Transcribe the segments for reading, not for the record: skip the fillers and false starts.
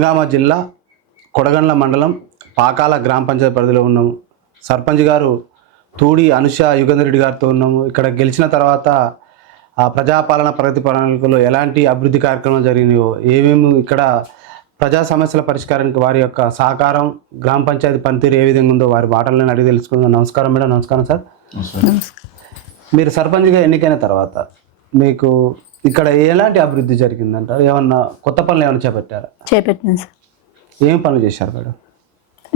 జనగామ జిల్లా కొడగండ్ల మండలం పాకాల గ్రామ పంచాయతీ పరిధిలో ఉన్నాము. సర్పంచ్ గారు తూడి అనుష యుగంధర్ రెడ్డి గారితో ఉన్నాము. ఇక్కడ గెలిచిన తర్వాత ఆ ప్రజాపాలన ప్రగతి ప్రణాళికలో ఎలాంటి అభివృద్ధి కార్యక్రమాలు జరిగినాయో, ఏమేమి ఇక్కడ ప్రజా సమస్యల పరిష్కారానికి వారి యొక్క సహకారం, గ్రామ పంచాయతీ పనితీరు ఏ విధంగా ఉందో వారి మాటలను అడిగి తెలుసుకుందాం. నమస్కారం మేడం. నమస్కారం సార్. మీరు సర్పంచ్గా ఎన్నికైన తర్వాత మీకు ఇక్కడ ఎలాంటి అభివృద్ధి జరిగిందంటారు? ఏమన్నా కొత్త పనులు ఏమైనా చేపట్టారా? చేపట్టినాం సార్. ఏం పనులు చేశారు మేడం?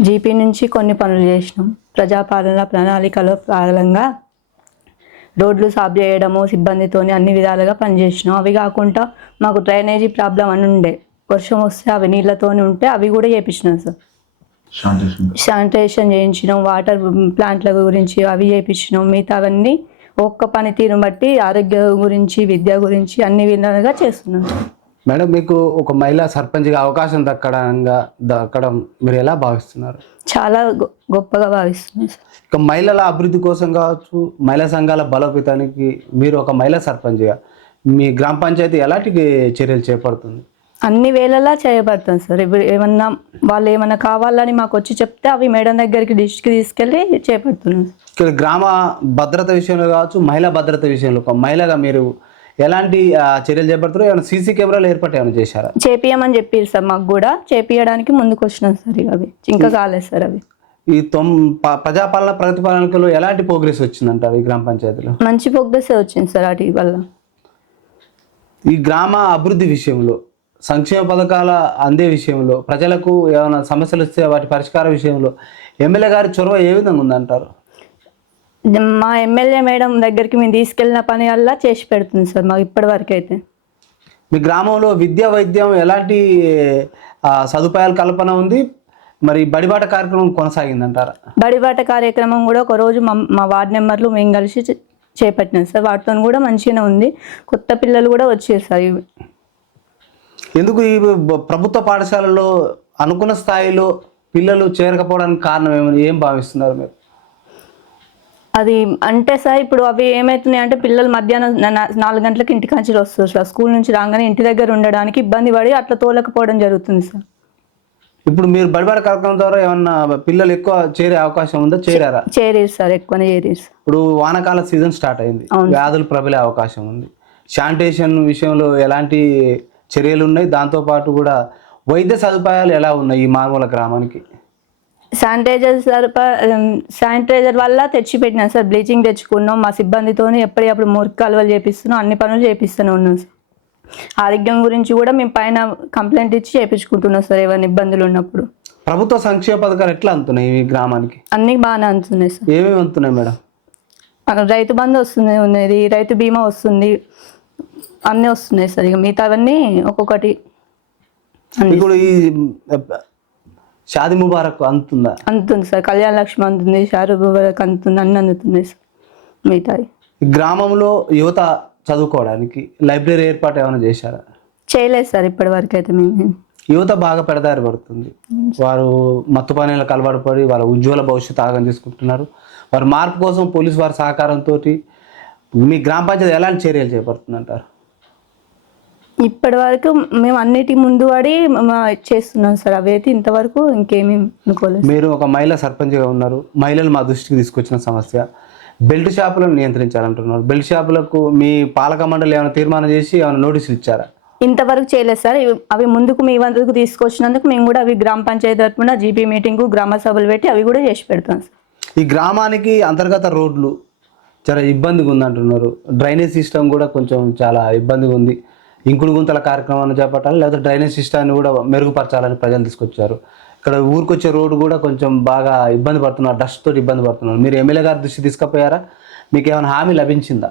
జీపీ నుంచి కొన్ని పనులు చేసినాం. ప్రజాపాలన ప్రణాళికలో భాగంగా రోడ్లు సాఫ్ చేయడము, సిబ్బందితోని అన్ని విధాలుగా పనిచేసినాం. అవి కాకుండా మాకు డ్రైనేజీ ప్రాబ్లం అని ఉండే, వర్షం వస్తే అవి నీళ్ళతోనే ఉంటే అవి కూడా చేయించినాం సార్. శానిటేషన్ చేయించినాం. వాటర్ ప్లాంట్ల గురించి అవి చేయించినాం. మిగతా అవన్నీ ఒక్క పనితీరుని బట్టి ఆరోగ్య గురించి, విద్య గురించి అన్ని విధాలుగా చేస్తున్నాం. మేడం, మీకు ఒక మహిళా సర్పంచ్గా అవకాశం దక్కడం మీరు ఎలా భావిస్తున్నారు? చాలా గొప్పగా భావిస్తున్నాం సార్. ఇక మహిళల అభివృద్ధి కోసం కావచ్చు, మహిళా సంఘాల బలోపేతానికి మీరు ఒక మహిళా సర్పంచ్గా మీ గ్రామ పంచాయతీ ఎలాంటి చర్యలు చేపడుతుంది? అన్ని వేళలా చేయబడతాం సార్. ఇప్పుడు ఏమన్నా వాళ్ళు ఏమన్నా కావాలని మాకు వచ్చి చెప్తే అవి మేడం దగ్గరికి డిస్ట్రిక్ట్కి తీసుకెళ్ళి చేపడుతున్నాం. ఇక్కడ గ్రామ భద్రత విషయంలో కావచ్చు, మహిళా భద్రత విషయంలో ఒక మహిళగా మీరు ఎలాంటి చర్యలు చేపడుతారు? ఏమైనా సీసీ కెమెరాలు ఏర్పాటు ఏమైనా చేశారా? చేపియమని చెప్పారు సార్. మాకు కూడా చేపియడానికి ముందుకు వచ్చినాం సార్. అవి ఇంకా కాలేదు సార్. అవి ఈ ప్రజాపాలన ప్రగతి ప్రణాళికలో ఎలాంటి ప్రోగ్రెస్ వచ్చిందంటారు ఈ గ్రామ పంచాయతీలో? మంచి ప్రోగ్రెస్ వచ్చింది సార్ వాటి వల్ల. ఈ గ్రామ అభివృద్ధి విషయంలో, సంక్షేమ పథకాల అందే విషయంలో, ప్రజలకు ఏమైనా సమస్యలు వస్తే వాటి పరిష్కార విషయంలో ఎమ్మెల్యే గారి చొరవ ఏ విధంగా ఉందంటారు? మా ఎమ్మెల్యే మేడం దగ్గరికి మేము తీసుకెళ్ళిన పని వల్ల చేసి పెడుతుంది సార్ మాకు ఇప్పటి వరకు అయితే. మీ గ్రామంలో విద్యా వైద్యం ఎలాంటి సదుపాయాల కల్పన ఉంది? మరి బడిబాట కార్యక్రమం కొనసాగిందంటారా? బడిబాట కార్యక్రమం కూడా ఒక రోజు మా వార్డు మెంబర్లు మేము కలిసి చేపట్టినాం సార్. వాటితో కూడా మంచిగానే ఉంది. కొత్త పిల్లలు కూడా వచ్చేసారు. ఎందుకు ఈ ప్రభుత్వ పాఠశాలలో అనుకున్న స్థాయిలో పిల్లలు చేరకపోవడానికి కారణం ఏం భావిస్తున్నారు మీరు? అది అంటే సార్, ఇప్పుడు అవి ఏమవుతున్నాయి అంటే పిల్లలు మధ్యాహ్నం 4 గంటలకు ఇంటికి నుంచి వస్తారు సార్. స్కూల్ నుంచి రాగానే ఇంటి దగ్గర ఉండడానికి ఇబ్బంది పడి అట్లా తోలకపోవడం జరుగుతుంది సార్. ఇప్పుడు మీరు బడిబాట కార్యక్రమం ద్వారా ఏమన్నా పిల్లలు ఎక్కువ చేరే అవకాశం ఉందా? చేరారా? చేరేరు సార్, ఎక్కువనే చేరేరు సార్. ఇప్పుడు వానాకాల సీజన్ స్టార్ట్ అయింది, వ్యాధులు ప్రబలే అవకాశం ఉంది. శానిటేషన్ విషయంలో ఎలాంటి చర్యలు ఉన్నాయి? దాంతోపాటు కూడా వైద్య సదుపాయాలు ఎలా ఉన్నాయి ఈ మారుమూల గ్రామానికి? శానిటైజర్ వల్ల తెచ్చిపెట్టినాం సార్. బ్లీచింగ్ తెచ్చుకున్నాం. మా సిబ్బందితో ఎప్పటికప్పుడు మురికి కాలువలు చేపిస్తున్నాం. అన్ని పనులు చేపిస్తూనే ఉన్నాం సార్. ఆరోగ్యం గురించి కూడా మేము పైన కంప్లైంట్ ఇచ్చి చేయించుకుంటున్నాం సార్ ఏమైనా ఇబ్బందులు ఉన్నప్పుడు. ప్రభుత్వ సంక్షేమ పథకాలు ఎట్లా అందుతున్నాయి ఈ గ్రామానికి? అన్ని బాగానే అందుతున్నాయి సార్. ఏమేమి అందుతున్నాయి మేడం? రైతు బంధు వస్తుంది, ఉన్నది రైతు బీమా వస్తుంది, అన్నీ వస్తున్నాయి సార్. ఇక మిగతా అవన్నీ ఒక్కొక్కటి. ఇప్పుడు ఈ షాది ముబారక్ అందుతుందా? అందుతుంది సార్. కళ్యాణ లక్ష్మి అందుతుంది, షారు ముబారక్ అందుతుంది, అన్ని అందుతున్నాయి సార్. మిగతా గ్రామంలో యువత చదువుకోవడానికి లైబ్రరీ ఏర్పాటు ఏమైనా చేశారా? చేయలేదు సార్ ఇప్పటి వరకు అయితే. మేము యువత బాగా పెడదారి పడుతుంది. వారు మత్తు పానీయాలకు అలవాటు పడి వాళ్ళ ఉజ్వల భవిష్యత్తు ఆగం చేసుకుంటున్నారు. వారి మార్పు కోసం పోలీసు వారి సహకారంతో మీ గ్రామ పంచాయతీ ఎలాంటి చర్యలు చేపడుతుందంటారు? ఇప్పటి వరకు మేము అన్నిటి ముందు పడి చేస్తున్నాం సార్. అవి అయితే ఇంతవరకు ఇంకేమీ అనుకోలేదు. మీరు ఒక మహిళా సర్పంచ్గా ఉన్నారు. మహిళలు మా దృష్టికి తీసుకొచ్చిన సమస్య బెల్ట్ షాపులను నియంత్రించాలంటున్నారు. బెల్ట్ షాపులకు మీ పాలక మండలి ఏమైనా తీర్మానం చేసి ఏమైనా నోటీసులు ఇచ్చారా? ఇంతవరకు చేయలేదు సార్. అవి ముందుకు మీ వద్దకు తీసుకొచ్చినందుకు మేము కూడా అవి గ్రామ పంచాయతీ తరఫున జీపీ మీటింగ్, గ్రామ సభలు పెట్టి అవి కూడా చేసి పెడతాం సార్. ఈ గ్రామానికి అంతర్గత రోడ్లు చాలా ఇబ్బందిగా ఉందంటున్నారు. డ్రైనేజ్ సిస్టమ్ కూడా కొంచెం చాలా ఇబ్బందిగా ఉంది. ఇంకుడు గుంతల కార్యక్రమాన్ని చేపట్టాలి, లేదా డ్రైనేజ్ సిస్టాన్ని కూడా మెరుగుపరచాలని ప్రజలు తీసుకొచ్చారు. ఇక్కడ ఊరికొచ్చే రోడ్డు కూడా కొంచెం బాగా ఇబ్బంది పడుతున్నారు, డస్ట్ తోటి ఇబ్బంది పడుతున్నారు. మీరు ఎమ్మెల్యే గారి దృష్టి తీసుకుపోయారా? మీకు ఏమైనా హామీ లభించిందా?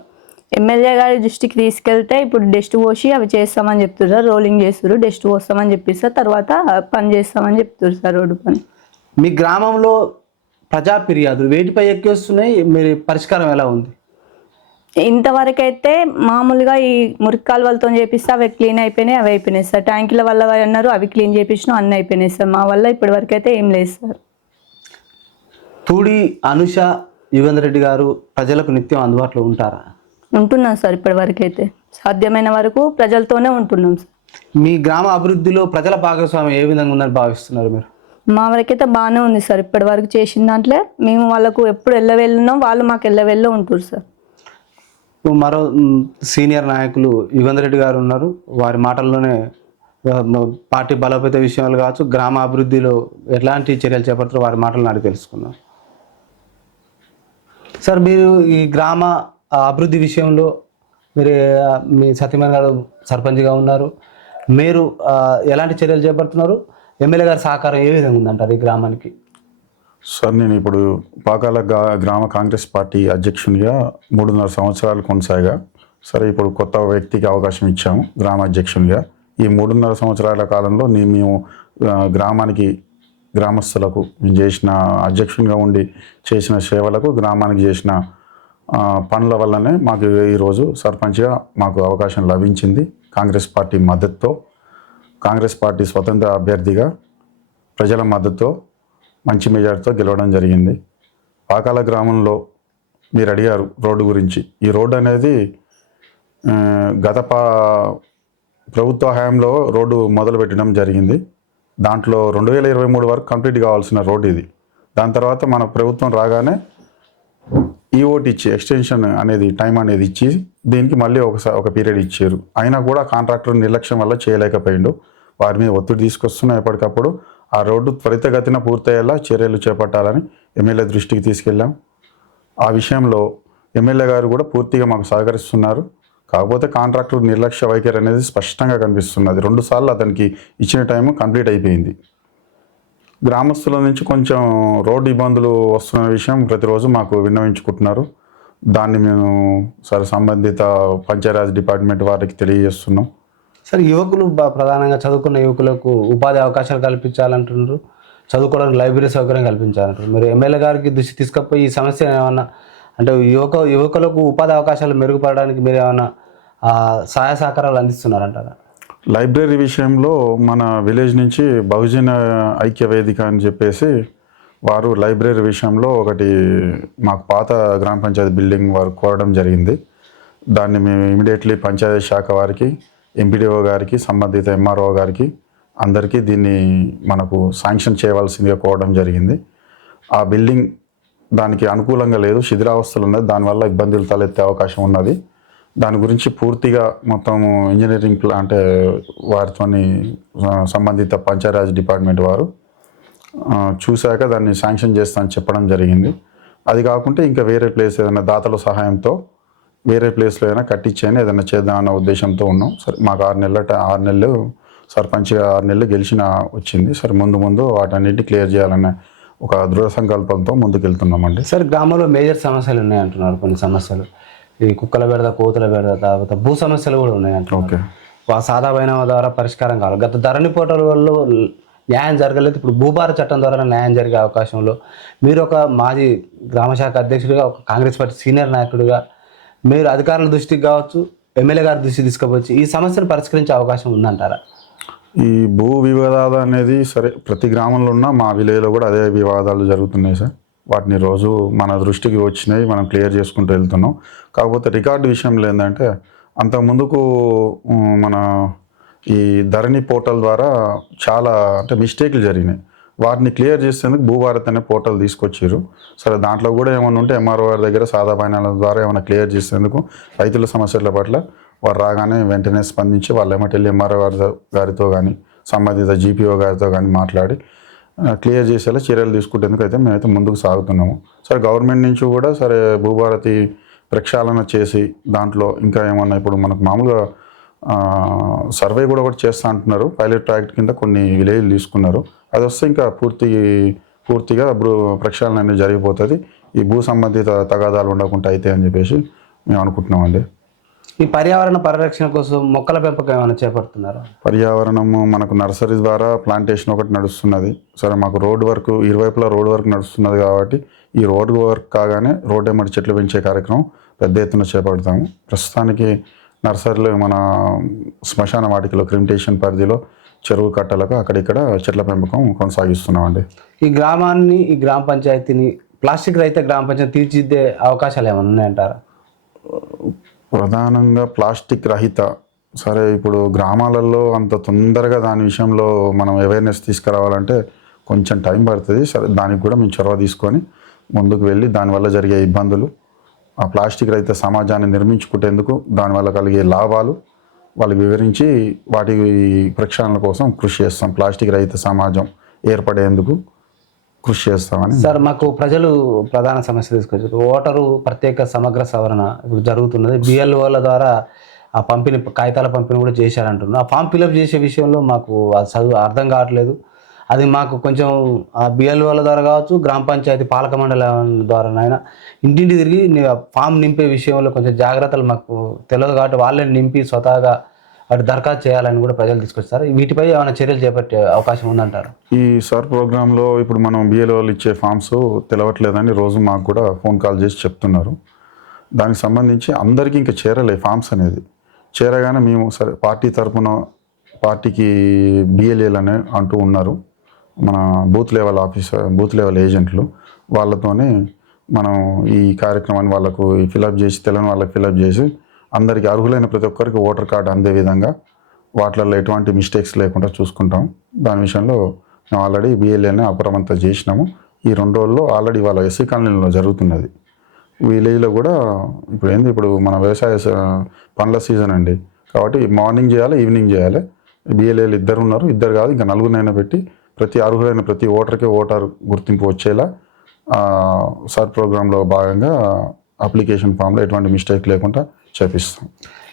ఎమ్మెల్యే గారి దృష్టికి తీసుకెళ్తే ఇప్పుడు డస్ట్ పోసి అవి చేస్తామని చెప్తున్నారు. రోలింగ్ చేస్తారు, డస్ట్ పోస్తామని చెప్పిస్తారు, తర్వాత పని చేస్తామని చెప్తారు సార్ రోడ్డు పని. మీ గ్రామంలో ప్రజా ఫిర్యాదులు వేటిపై ఎక్కువ వస్తున్నాయి? మీరు పరిష్కారం ఎలా ఉంది? ఇంతవరకు అయితే మామూలుగా ఈ మురికి కాలువలతో చేపిస్తే అవి క్లీన్ అయిపోయినాయి, అవి అయిపోయినాయి సార్. ట్యాంకుల వల్ల అన్నారు, అవి క్లీన్ చేపించినా అన్నీ అయిపోయినాయి సార్. మా వల్ల ఇప్పటి వరకు అయితే ఏం లేదు సార్. తూడి అనుష యుగంధర్ రెడ్డి గారు ప్రజలకు నిత్యం అందుబాటులో ఉంటారా? ఉంటున్నాం సార్. ఇప్పటి వరకు అయితే సాధ్యమైన వరకు ప్రజలతోనే ఉంటున్నాం సార్. మీ గ్రామ అభివృద్ధిలో ప్రజల భాగస్వామ్యం ఏ విధంగా ఉందని భావిస్తున్నారు మీరు? మా వరకైతే బాగానే ఉంది సార్. ఇప్పటి వరకు చేసిన దాంట్లో మేము వాళ్ళకు ఎప్పుడు వెళ్ళవెళ్ళినాం, వాళ్ళు మాకు వెళ్ళవెళ్ళ ఉంటారు సార్. మరో సీనియర్ నాయకులు యుగంధర్ రెడ్డి గారు ఉన్నారు. వారి మాటల్లోనే పార్టీ బలోపేత విషయాలు కావచ్చు, గ్రామ అభివృద్ధిలో ఎట్లాంటి చర్యలు చేపడతారో వారి మాటలను అడిగి తెలుసుకుందాం. సార్, మీరు ఈ గ్రామ అభివృద్ధి విషయంలో మీరు మీ సత్యమణి గారు సర్పంచ్గా ఉన్నారు. మీరు ఎలాంటి చర్యలు చేపడుతున్నారు? ఎమ్మెల్యే గారి సహకారం ఏ విధంగా ఉందంటారు ఈ గ్రామానికి? సార్, నేను ఇప్పుడు పాకాల గ్రామ కాంగ్రెస్ పార్టీ అధ్యక్షునిగా 3.5 సంవత్సరాలు కొనసాగా. సరే, ఇప్పుడు కొత్త వ్యక్తికి అవకాశం ఇచ్చాము గ్రామ అధ్యక్షునిగా. ఈ 3.5 సంవత్సరాల కాలంలో మేము గ్రామానికి, గ్రామస్తులకు చేసిన, అధ్యక్షునిగా ఉండి చేసిన సేవలకు, గ్రామానికి చేసిన పనుల వల్లనే మాకు ఈరోజు సర్పంచ్గా మాకు అవకాశం లభించింది. కాంగ్రెస్ పార్టీ మద్దతుతో, కాంగ్రెస్ పార్టీ స్వతంత్ర అభ్యర్థిగా ప్రజల మద్దతుతో మంచి మెజార్టీతో గెలవడం జరిగింది. పాకాల గ్రామంలో మీరు అడిగారు రోడ్డు గురించి. ఈ రోడ్డు అనేది గత ప్రభుత్వ హయాంలో రోడ్డు మొదలు పెట్టడం జరిగింది. దాంట్లో 2023 వరకు కంప్లీట్ కావాల్సిన రోడ్డు ఇది. దాని తర్వాత మన ప్రభుత్వం రాగానే ఈఓటి ఇచ్చి, ఎక్స్టెన్షన్ అనేది, టైం అనేది ఇచ్చి దీనికి మళ్ళీ ఒక పీరియడ్ ఇచ్చారు. అయినా కూడా కాంట్రాక్టర్ నిర్లక్ష్యం వల్ల చేయలేకపోయిండు. వారి మీద ఒత్తిడి తీసుకొస్తున్నా ఎప్పటికప్పుడు ఆ రోడ్డు త్వరితగతిన పూర్తయ్యేలా చర్యలు చేపట్టాలని ఎమ్మెల్యే దృష్టికి తీసుకెళ్ళాం. ఆ విషయంలో ఎమ్మెల్యే గారు కూడా పూర్తిగా మాకు సహకరిస్తున్నారు. కాకపోతే కాంట్రాక్టర్ నిర్లక్ష్య వైఖరి అనేది స్పష్టంగా కనిపిస్తున్నది. 2 సార్లు అతనికి ఇచ్చిన టైం కంప్లీట్ అయిపోయింది. గ్రామస్తుల నుంచి కొంచెం రోడ్డు ఇబ్బందులు వస్తున్న విషయం ప్రతిరోజు మాకు విన్నవించుకుంటున్నారు. దాన్ని మేము సంబంధిత పంచాయతీరాజ్ డిపార్ట్మెంట్ వారికి తెలియజేస్తున్నాం. సార్, యువకులు ప్రధానంగా చదువుకున్న యువకులకు ఉపాధి అవకాశాలు కల్పించాలంటున్నారు. చదువుకోవడానికి లైబ్రరీ సౌకర్యం కల్పించాలంటారు. మీరు ఎమ్మెల్యే గారికి దృష్టి తీసుకపోయి ఈ సమస్య ఏమన్నా, అంటే యువకులకు ఉపాధి అవకాశాలు మెరుగుపడడానికి మీరు ఏమైనా సహాయ సహకారాలు అందిస్తున్నారంటారా? లైబ్రరీ విషయంలో మన విలేజ్ నుంచి బహుజన ఐక్య వేదిక అని చెప్పేసి వారు లైబ్రరీ విషయంలో ఒకటి మాకు పాత గ్రామ పంచాయతీ బిల్డింగ్ వారు కోరడం జరిగింది. దాన్ని మేము ఇమీడియట్లీ పంచాయతీ శాఖ వారికి, ఎంపీడీఓ గారికి, సంబంధిత ఎంఆర్ఓ గారికి అందరికీ దీన్ని మనకు శాంక్షన్ చేయవలసిందిగా కోరడం జరిగింది. ఆ బిల్డింగ్ దానికి అనుకూలంగా లేదు, శిథిలావస్థలు ఉన్నది. దానివల్ల ఇబ్బందులు తలెత్తే అవకాశం ఉన్నది. దాని గురించి పూర్తిగా మొత్తం ఇంజనీరింగ్ అంటే వారితో సంబంధిత పంచాయతీరాజ్ డిపార్ట్మెంట్ వారు చూశాక దాన్ని శాంక్షన్ చేస్తామని చెప్పడం జరిగింది. అది కాకుంటే ఇంకా వేరే ప్లేస్ ఏదైనా దాతల సహాయంతో వేరే ప్లేస్లో ఏదైనా కట్టించని ఏదైనా చేద్దామన్న ఉద్దేశంతో ఉన్నాం. సరే, మాకు 6 నెలలు సర్పంచ్గా 6 నెలలు గెలిచిన వచ్చింది. సరే, ముందు వాటన్నిటిని క్లియర్ చేయాలనే ఒక దృఢ సంకల్పంతో ముందుకెళ్తున్నామండి. సార్, గ్రామంలో మేజర్ సమస్యలు ఉన్నాయంటున్నారు. కొన్ని సమస్యలు, ఈ కుక్కల బెడద, కోతుల బెడద, తర్వాత భూ సమస్యలు కూడా ఉన్నాయంటున్నారు. ఓకే, సాదా వైనం ద్వారా పరిష్కారం కావాలి. గత ధరణి పోర్టల్ వల్ల న్యాయం జరగలేదు. ఇప్పుడు భూభార చట్టం ద్వారా న్యాయం జరిగే అవకాశంలో మీరు ఒక మాజీ గ్రామశాఖ అధ్యక్షుడిగా, ఒక కాంగ్రెస్ పార్టీ సీనియర్ నాయకుడిగా మీరు అధికారుల దృష్టికి కావచ్చు, ఎమ్మెల్యే గారి దృష్టికి తీసుకుపోవచ్చు ఈ సమస్యను పరిష్కరించే అవకాశం ఉందంటారా? ఈ భూ వివాదాలు అనేది సరే ప్రతి గ్రామంలో ఉన్న మా విలేజ్లో కూడా అదే వివాదాలు జరుగుతున్నాయి సార్. వాటిని రోజు మన దృష్టికి వచ్చినాయి, మనం క్లియర్ చేసుకుంటూ వెళ్తున్నాం. కాకపోతే రికార్డు విషయంలో ఏంటంటే అంతకుముందుకు మన ఈ ధరణి పోర్టల్ ద్వారా చాలా అంటే మిస్టేక్లు జరిగినాయి. వాటిని క్లియర్ చేసేందుకు భూభారత్ అనే పోర్టల్ తీసుకొచ్చారు. సరే, దాంట్లో కూడా ఏమైనా ఉంటే ఎంఆర్ఓ గారి దగ్గర సాదా బైనాల ద్వారా ఏమైనా క్లియర్ చేసేందుకు రైతుల సమస్యల పట్ల వారు రాగానే వెంటనే స్పందించి వాళ్ళు ఏమంటే ఎంఆర్ఓ గారితో కానీ, సంబంధిత జీపీఓ గారితో కానీ మాట్లాడి క్లియర్ చేసేలా చర్యలు తీసుకుంటేందుకు అయితే మేమైతే ముందుకు సాగుతున్నాము. సరే, గవర్నమెంట్ నుంచి కూడా సరే భూభారతి ప్రక్షాళన చేసి దాంట్లో ఇంకా ఏమన్నా ఇప్పుడు మనకు మామూలుగా సర్వే కూడా ఒకటి చేస్తా అంటున్నారు. పైలట్ ప్రాజెక్ట్ కింద కొన్ని విలేజ్లు తీసుకున్నారు. అది వస్తే ఇంకా పూర్తిగా ప్రక్షాళన అనేది జరిగిపోతుంది. ఈ భూ సంబంధిత తగాదాలు ఉండకుండా అయితే అని చెప్పేసి మేము అనుకుంటున్నామండి. ఈ పర్యావరణ పరిరక్షణ కోసం మొక్కల పెంపకం ఏమైనా చేపడుతున్నారు? పర్యావరణము మనకు నర్సరీ ద్వారా ప్లాంటేషన్ ఒకటి నడుస్తున్నది. సరే, మాకు రోడ్డు వర్క్ ఇరువైపులా రోడ్డు వర్క్ నడుస్తున్నది కాబట్టి ఈ రోడ్డు వర్క్ కాగానే రోడ్డు ఎమ్మటి చెట్లు పెంచే కార్యక్రమం పెద్ద ఎత్తున చేపడతాము. ప్రస్తుతానికి నర్సరీలో మన శ్మశాన వాటికలో క్రిమిటేషన్ పరిధిలో చెరువు కట్టలకు అక్కడిక్కడ చెట్ల పెంపకం కొనసాగిస్తున్నామండి. ఈ గ్రామాన్ని, ఈ గ్రామ పంచాయతీని ప్లాస్టిక్ రహిత గ్రామ పంచాయతీ తీర్చిదిద్దే అవకాశాలు ఏమైనా ఉన్నాయంటారా? ప్రధానంగా ప్లాస్టిక్ రహిత సరే ఇప్పుడు గ్రామాలలో అంత తొందరగా దాని విషయంలో మనం అవేర్నెస్ తీసుకురావాలంటే కొంచెం టైం పడుతుంది. సరే దానికి కూడా మేము చొరవ తీసుకొని ముందుకు వెళ్ళి దానివల్ల జరిగే ఇబ్బందులు, ఆ ప్లాస్టిక్ రహిత సమాజాన్ని నిర్మించుకునేందుకు దానివల్ల కలిగే లాభాలు వాళ్ళకి వివరించి వాటి ప్రక్షాళన కోసం కృషి చేస్తాం. ప్లాస్టిక్ రహిత సమాజం ఏర్పడేందుకు కృషి చేస్తామని. సార్, మాకు ప్రజలు ప్రధాన సమస్య తీసుకొచ్చారు. ఓటరు ప్రత్యేక సమగ్ర సవరణ ఇప్పుడు జరుగుతున్నది. బిఎల్ఓల ద్వారా ఆ పంపిణీ, కాగితాల పంపిణీ కూడా చేశారంటున్నారు. ఆ ఫామ్ ఫిలప్ చేసే విషయంలో మాకు అది చదువు అర్థం కావట్లేదు. అది మాకు కొంచెం ఆ బిఎల్ఓల ద్వారా కావచ్చు, గ్రామ పంచాయతీ పాలక మండలం ద్వారానైనా ఇంటింటి తిరిగి ఫామ్ నింపే విషయంలో కొంచెం జాగ్రత్తలు మాకు తెలియదు కాబట్టి వాళ్ళని నింపి స్వతహాగా వాటి దరఖాస్తు చేయాలని కూడా ప్రజలు తీసుకొచ్చారు. వీటిపై ఏమైనా చర్యలు చేపట్టే అవకాశం ఉందంటారు? ఈ సార్ ప్రోగ్రాంలో ఇప్పుడు మనం బిఎల్ఓలు ఇచ్చే ఫామ్స్ తెలవట్లేదని రోజు మాకు కూడా ఫోన్ కాల్ చేసి చెప్తున్నారు. దానికి సంబంధించి అందరికీ ఇంకా చేరలే ఫామ్స్ అనేది. చేరగానే మేము సరే పార్టీ తరఫున పార్టీకి బిఎల్ఏలు అనే అంటూ ఉన్నారు, మన booth level officer, booth level ఏజెంట్లు, వాళ్ళతోనే మనం ఈ కార్యక్రమాన్ని వాళ్ళకు ఫిలప్ చేసి, తెలంగాణ వాళ్ళకి ఫిలప్ చేసి అందరికీ అర్హులైన ప్రతి ఒక్కరికి ఓటర్ కార్డు అందే విధంగా వాటిల్లో ఎటువంటి మిస్టేక్స్ లేకుండా చూసుకుంటాం. దాని విషయంలో మేము ఆల్రెడీ బిఎల్ఏని అప్రమత్తం చేసినాము. ఈ 2 రోజుల్లో ఆల్రెడీ వాళ్ళ ఎస్సీ కాలనీలో జరుగుతున్నది. విలేజ్లో కూడా ఇప్పుడు మన వ్యవసాయ పండ్ల సీజన్ అండి, కాబట్టి మార్నింగ్ చేయాలి, ఈవినింగ్ చేయాలి. బిఎల్ఏలు 2 ఉన్నారు, 2 కాదు ఇంకా 4 పెట్టి ప్రతి అర్హులైన ప్రతి ఓటర్కి ఓటర్ గుర్తింపు వచ్చేలా సార్ ప్రోగ్రాంలో భాగంగా అప్లికేషన్ ఫామ్లో ఎటువంటి మిస్టేక్ లేకుండా చేపిస్తాం.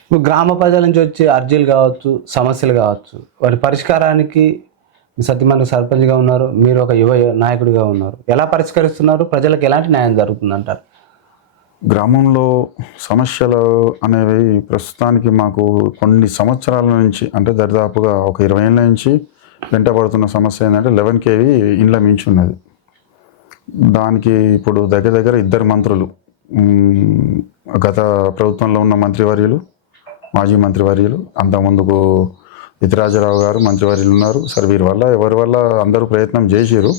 ఇప్పుడు గ్రామ ప్రజల నుంచి వచ్చే అర్జీలు కావచ్చు, సమస్యలు కావచ్చు, వాటి పరిష్కారానికి సత్యమైన సర్పంచ్గా ఉన్నారు, మీరు ఒక యువ నాయకుడిగా ఉన్నారు, ఎలా పరిష్కరిస్తున్నారు? ప్రజలకు ఎలాంటి న్యాయం జరుగుతుందంటారు? గ్రామంలో సమస్యలు అనేవి ప్రస్తుతానికి మాకు కొన్ని సంవత్సరాల నుంచి, అంటే దరిదాపుగా ఒక 20 ఏళ్ళ నుంచి వెంటబడుతున్న సమస్య ఏంటంటే 11 kV ఇండ్ల మించి ఉన్నది. దానికి ఇప్పుడు దగ్గర 2 మంత్రులు, గత ప్రభుత్వంలో ఉన్న మంత్రివర్యులు, మాజీ మంత్రివర్యులు, అంతకుముందుకు ఇతిరాజరావు గారు మంత్రివర్యులు ఉన్నారు. సరే వీరి వల్ల ఎవరి వల్ల అందరూ ప్రయత్నం చేసిరు.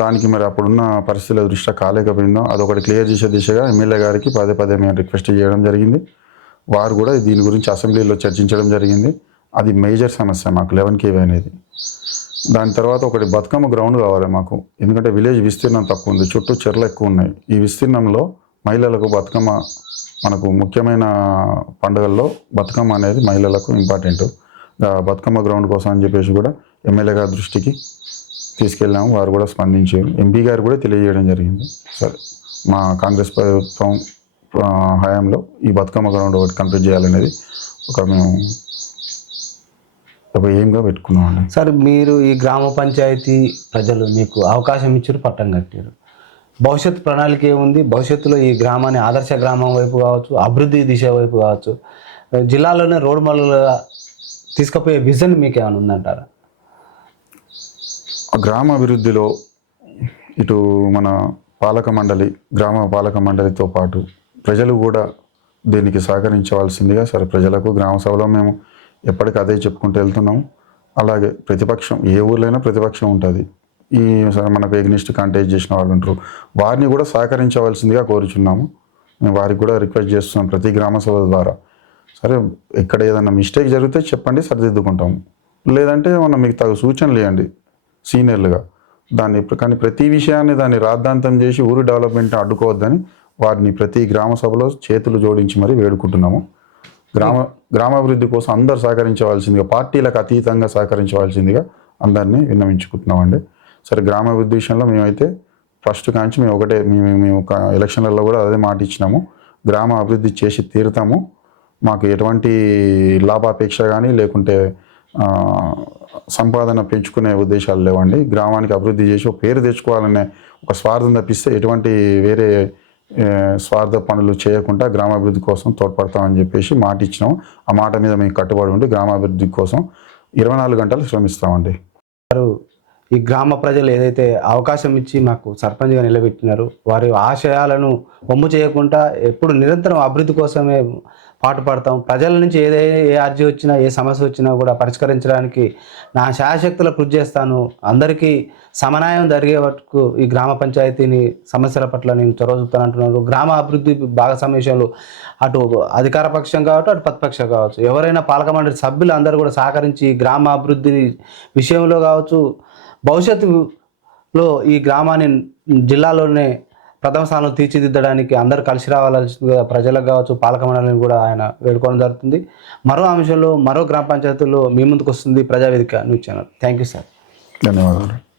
దానికి మరి అప్పుడున్న పరిస్థితుల దృష్ట్యా కాలేకపోయిందో అదొకటి క్లియర్ చేసే దిశగా ఎమ్మెల్యే గారికి పదే మేము రిక్వెస్ట్ చేయడం జరిగింది. వారు కూడా దీని గురించి అసెంబ్లీలో చర్చించడం జరిగింది. అది మేజర్ సమస్య మాకు 11 kV అనేది. దాని తర్వాత ఒకటి బతుకమ్మ గ్రౌండ్ కావాలి మాకు, ఎందుకంటే విలేజ్ విస్తీర్ణం తక్కువ ఉంది, చుట్టూ చెర్లు ఎక్కువ ఉన్నాయి. ఈ విస్తీర్ణంలో మహిళలకు బతుకమ్మ, మనకు ముఖ్యమైన పండుగల్లో బతుకమ్మ అనేది మహిళలకు ఇంపార్టెంట్. బతుకమ్మ గ్రౌండ్ కోసం అని చెప్పేసి కూడా ఎమ్మెల్యే గారి దృష్టికి తీసుకెళ్ళాము. వారు కూడా స్పందించారు. ఎంపీ గారు కూడా తెలియజేయడం జరిగింది. సరే మా కాంగ్రెస్ ప్రభుత్వం హయాంలో ఈ బతుకమ్మ గ్రౌండ్ ఒకటి కంప్లీట్ చేయాలనేది మేము ఎయిమ్గా పెట్టుకున్నామండి. సార్, మీరు ఈ గ్రామ పంచాయతీ ప్రజలు మీకు అవకాశం ఇచ్చారు, పట్టం కట్టారు. భవిష్యత్ ప్రణాళిక ఏముంది? భవిష్యత్తులో ఈ గ్రామాన్ని ఆదర్శ గ్రామం వైపు కావచ్చు, అభివృద్ధి దిశ వైపు కావచ్చు, జిల్లాలోనే రోడ్ మోడల్గా తీసుకుపోయే విజన్ మీకు ఏమైనా ఉందంటారా? గ్రామ అభివృద్ధిలో ఇటు మన పాలక మండలి, గ్రామ పాలక మండలితో పాటు ప్రజలు కూడా దీనికి సహకరించవలసిందిగా సరే ప్రజలకు గ్రామ సభలో మేము ఎప్పటికీ అదే చెప్పుకుంటూ వెళ్తున్నాము. అలాగే ప్రతిపక్షం, ఏ ఊర్లైనా ప్రతిపక్షం ఉంటుంది. ఈ మనకు ఎగ్నిస్ట్ కాంటెస్ట్ చేసిన వాళ్ళు ఉంటారు, వారిని కూడా సహకరించవలసిందిగా కోరుచున్నాము. మేము వారికి కూడా రిక్వెస్ట్ చేస్తున్నాం ప్రతి గ్రామ సభ ద్వారా. సరే ఎక్కడ ఏదైనా మిస్టేక్ జరిగితే చెప్పండి, సరిదిద్దుకుంటాము. లేదంటే మనం మీకు తగు సూచనలు ఇవ్వండి సీనియర్లుగా. కానీ ప్రతి విషయాన్ని దాన్ని రాద్ధాంతం చేసి ఊరి డెవలప్మెంట్ని అడ్డుకోవద్దని వారిని ప్రతి గ్రామ సభలో చేతులు జోడించి మరీ వేడుకుంటున్నాము. గ్రామాభివృద్ధి కోసం అందరు సహకరించవలసిందిగా, పార్టీలకు అతీతంగా సహకరించవలసిందిగా అందరినీ విన్నవించుకుంటున్నామండి. సరే గ్రామాభివృద్ధి విషయంలో మేమైతే ఫస్ట్ కాంచి మేము ఎలక్షన్లలో కూడా అదే మాట ఇచ్చినాము, గ్రామ అభివృద్ధి చేసి తీరుతాము. మాకు ఎటువంటి లాభాపేక్ష కానీ లేకుంటే సంపాదన పెంచుకునే ఉద్దేశాలు లేవండి. గ్రామానికి అభివృద్ధి చేసి ఒక పేరు తెచ్చుకోవాలనే ఒక స్వార్థం తప్పిస్తే ఎటువంటి వేరే స్వార్థ పనులు చేయకుండా గ్రామాభివృద్ధి కోసం తోడ్పడతామని చెప్పేసి మాట ఇచ్చినాము. ఆ మాట మీద మేము కట్టుబడి ఉండి గ్రామాభివృద్ధి కోసం 24 గంటలు శ్రమిస్తామండి. ఈ గ్రామ ప్రజలు ఏదైతే అవకాశం ఇచ్చి మాకు సర్పంచ్గా నిలబెట్టినారు, వారి ఆశయాలను వమ్ము చేయకుండా ఎప్పుడు నిరంతరం అభివృద్ధి కోసమే పాటుపడతాం. ప్రజల నుంచి ఏ అర్జీ వచ్చినా ఏ సమస్య వచ్చినా కూడా పరిష్కరించడానికి నా శాయశక్తుల కృషి చేస్తాను. అందరికీ సమన్వయం జరిగే వరకు ఈ గ్రామ పంచాయతీని సమస్యల పట్ల నేను చొరవ చూపుతానంటున్నారు. గ్రామ అభివృద్ధి భాగస్వామ్య విషయంలో అటు అధికార పక్షం కావచ్చు, అటు ప్రతిపక్షం కావచ్చు, ఎవరైనా పాలక మండలి సభ్యులు అందరూ కూడా సహకరించి గ్రామ అభివృద్ధి విషయంలో కావచ్చు, భవిష్యత్తులో ఈ గ్రామాన్ని జిల్లాలోనే ప్రథమ స్థానంలో తీర్చిదిద్దడానికి అందరూ కలిసి రావాల్సిందిగా ప్రజలకు కావచ్చు, పాలక మండలిని కూడా ఆయన వేడుకోవడం జరుగుతుంది. మరో అంశంలో మరో గ్రామ పంచాయతీలో మీ ముందుకు వస్తుంది Prajavedika news channel. Thank you sir. ధన్యవాదాలు.